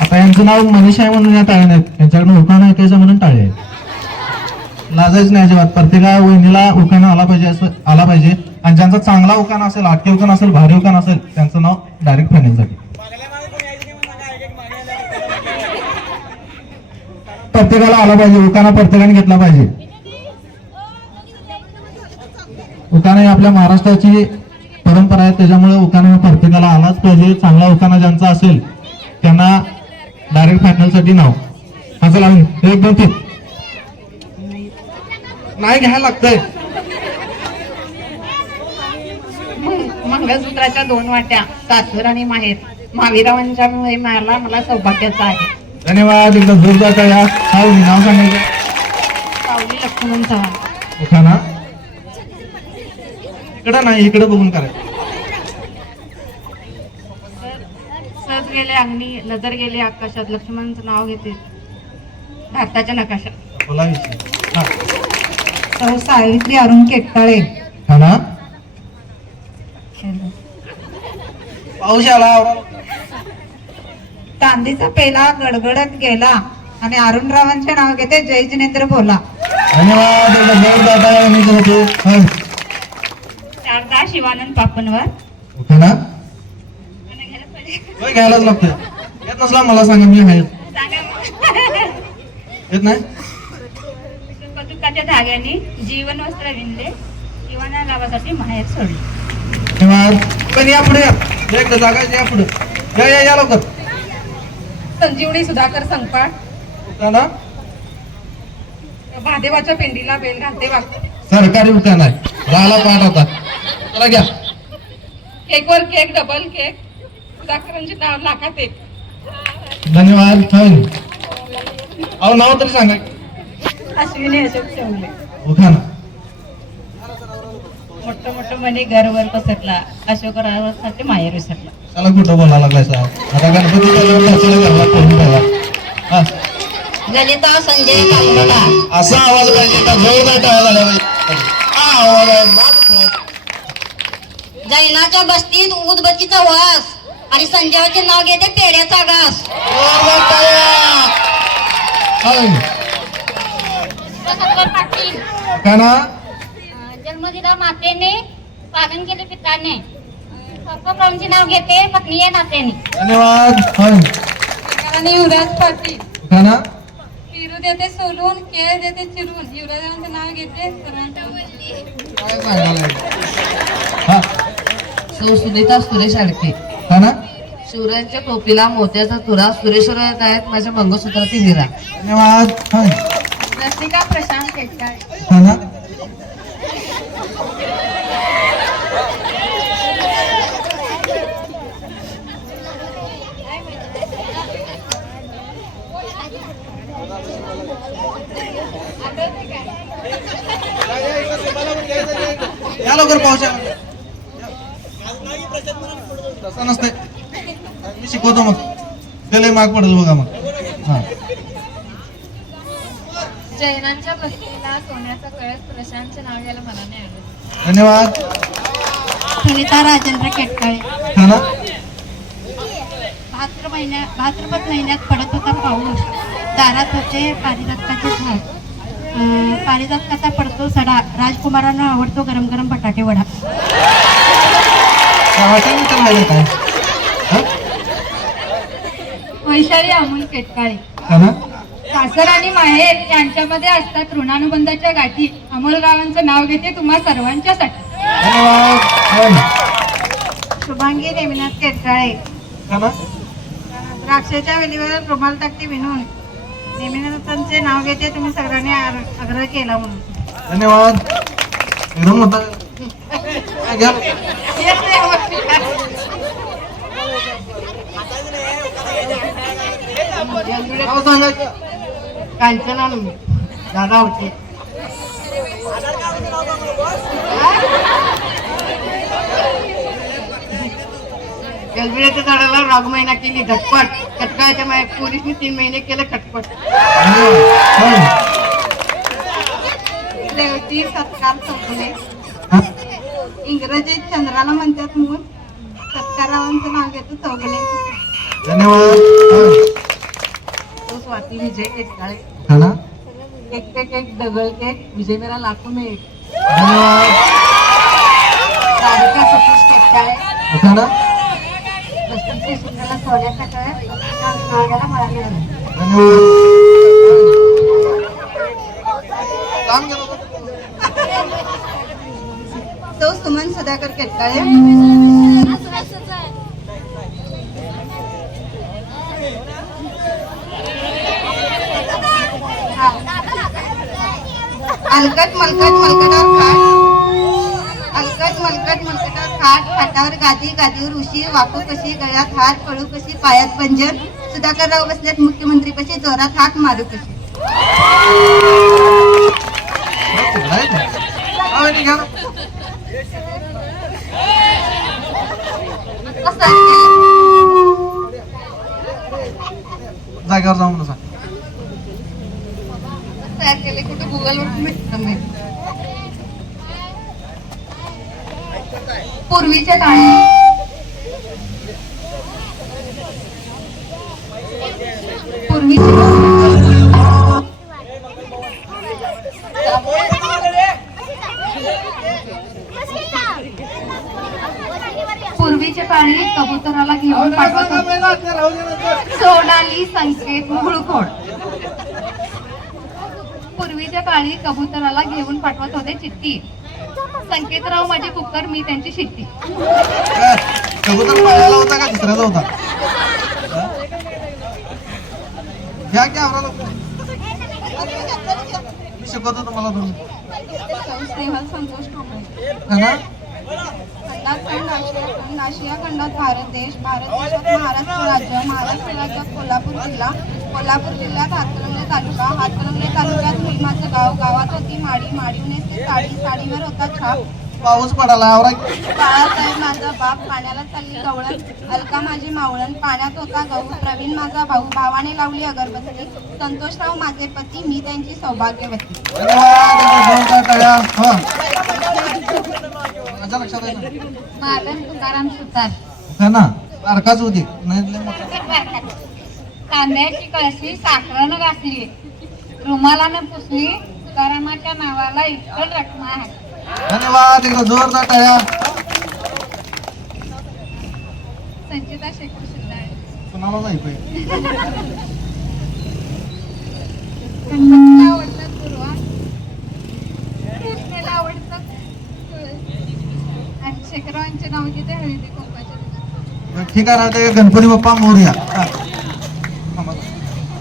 आता यांचं नाव मनीष आहे म्हणून या टाळ्या नाहीत. यांच्याकडनं उखाणा ऐकायचं म्हणून टाळे आहे. लाजायचं नाही अजिबात. प्रत्येका वहिनीला उखाणा आला पाहिजे असं आला पाहिजे. आणि ज्यांचा चांगला उखाणा असेल आटके उखाण असेल भारी उखाण असेल त्यांचं नाव डायरेक्ट फायनलसाठी प्रत्येकाला आला पाहिजे उखाणा प्रत्येकाने घेतला पाहिजे. उखाणा ही आपल्या महाराष्ट्राची परंपरा आहे त्याच्यामुळे उखाणा प्रत्येकाला आलाच पाहिजे. चांगला उखाणा ज्यांचा असेल त्यांना डायरेक्ट फायनलसाठी नाव. हा चला एक दोन तीन. नाही घ्यायला लागतंय. मंग- मंगळसूत्राच्या दोन वाट्या सासर आणि माहेर. महावीरावांच्या मला मला सौभाग्याचा आहे. धन्यवाद. एकदा जोरदार या. हा नाव सांगायचं? पावली लक्ष्मण चव्हाण उखाणा इकडं नाही इकडे बघून करायचं गेले अंगणी नजर गेले आकाशात. लक्ष्मणचं नाव घेते. भारताच्या नकाशात. हा. सौ सावित्री अरुण हा पाऊस आला. आवरा. चांदीचा पेला गडगडत गेला आणि अरुणरावांचे नाव घेते जय जिनेंद्र बोला धन्यवाद. शारदा शिवानंद पापनवर होय, घ्यायलाच लागतंय. येत नसला मला सांगा मी आहे. येत नाही? धाग्याने जीवन वस्त्र विणले जीवना लाभासाठी माहेर सोडले. धन्यवाद पण या पुढे या. एकदा जागा या पुढे. या या या लवकर. संजीवनी सुधाकर उखाणा महादेवाच्या पिंडीला बेल घालते सरकारी उखाणा आहे झाला पाठ आता. चला घ्या. केकवर केक डबल केक. सुधाकरांचे नाव धन्यवाद अहो नाव तरी सांगा. अश्विनी अशोक शेवले उखाणा मोठं मोठं म्हणे घरवर पसरला. अशोकरावासाठी माहेर विसरला. त्याला कुठं बोलायला लागलाय साहेब? आता गणपती घरला हा. ललिता संजय असा आवाज पाहिजे का जोरदार पाहिजे. हा आवाज आहे. मात्र जैनाच्या बस्तीत उदबत्तीचा वास. आणि संजयचे नाव घेते पेड्याचा घास. पाटील. उखाणा जन्म दिला मातेने पालन केले पिताने. पप्पाचे नाव घेते पत्नी आहे नात्याने. धन्यवाद. युवराज पाटील. पिरू देते सोलून केळ देते चिरून. युवराजांचं नाव घेते सर्वांच्या काय सांगायला हा. सौ सुनीता सुरेश आडके. उखाणा शिवरायांच्या टोपीला मोत्याचा तुरा सुरेश्वर आहेत माझ्या मंगळसूत्रातील हिरा. धन्यवाद. हाय. रसिका प्रशांत केटकाळे उखाणा या लवकर पाहुशा तसं नसतंय. मी शिकवतो मग. त्याला माग पडेल बघा मग. हा. जैनांच्या बस्तीला सोन्याचा कळस प्रशांतचे नाव घ्यायला मला नाही आलं. धन्यवाद. सुनीता राजेंद्र केटकाळे. हा ना? भाद्र महिन्या भाद्रपद महिन्यात पडत होता पाऊस. दारात होते पारिजातकाचे झाड. अं, पारिजातकाचा पडतो सडा. राजकुमारांना आवडतो गरम गरम बटाटे वडा. काय वाटेल मी काय हा? वैशाली अमोल केटकाळे हा ना सासर आणि माहेर यांच्यामध्ये असतात ऋणानुबंधाच्या गाठी अमोलरावांचं नाव घेते तुम्हा सर्वांच्यासाठी धन्यवाद शुभांगी नेमिनाथ केटकाळे हा ना द्राक्षाच्या वेलीवर रुमाल तक्ती विणून नेमिनाथांचे नाव घेते तुम्ही सगळ्यांनी आर- आग्रह केला म्हणून धन्यवाद एकदम होता काय घ्या कांचना दादा होते. गलबिड्याच्या झाडाला राग महिना केली झटपट. कटकाळच्या माय पोलीसने तीन महिने केलं खटपट. देवती सत्कार हा. इंग्रजीत चंद्राला म्हणतात म्हणून. सत्कारावांचं नाव घेतो चौगुले धन्यवाद. हा. स्वाती विजय केटकाळे है ना? एक केक एक डबल केक विजय मेरा लाखों में एक. धन्यवाद. राधिका सतीश केटकाळे है ना? सुंदरला नागाला धन्यवाद काम केलं होतं. तो सुमन करके केटकाळे अलकट मलकट मलकटावर खाट. अलकट मलकट मलकटावर खाट. खाटावर गादी गादीवर उशी वाकू कशी गळ्यात हात पळू कशी पायात पंजर सुधाकरराव बसल्यात मुख्यमंत्री कशी जोरात हाक मारू कशी नाही का? हा, वहिनी घ्या ना. असं आहे. जागेवर जाऊ मी पूर्वीच्या काळी पूर्वीची कबुतराला घेऊन पाठवत. सोनाली संकेत मुळखोड पूर्वीच्या काळी कबुतराला घेऊन पाठवत होते चिठ्ठी संकेतराव माझे कुकर मी त्यांची शिट्टी काय? कबूतर पायाला होता का दुसऱ्याचा होता? घ्या की आवरा लवकर. मी शिकवतो तुम्हाला दोन संतोष है ना खंड आशिया खंड आशिया खंडात भारत देश भारत देशात महाराष्ट्र राज्य महाराष्ट्र राज्यात कोल्हापूर जिल्हा कोल्हापूर जिल्ह्यात हातकणंगले तालुका हातकणंगले तालुक्यात मुलमाचं गाव गावात होती माडी माडी नेसते साडी साडीवर होता छाप पाऊस पडाला बाळासाहेब माझा बाप पाण्याला चालली गवळण. अलका माझी मावळण. पाण्यात होता गहू. प्रवीण माझा भाऊ. भावाने लावली अगरबत्ती. संतोषराव माझे पती. मी त्यांची सौभाग्यवती. माझ्या लक्षात आहे ना? मागन तुकाराम सुतार. ना बारकाच होती नाही लय मोठा. कांद्याची कळशी साखरनं घासली. रुमालानं पुसली. तुकारामाच्या नावाला इतकं रकमा आहे. धन्यवाद एकदा जोरदार टाळ्या संचिता शेखर सुद्धा आहे. कुणाला नाही पाहिजे ते गणपती बाप्पा मोर्या.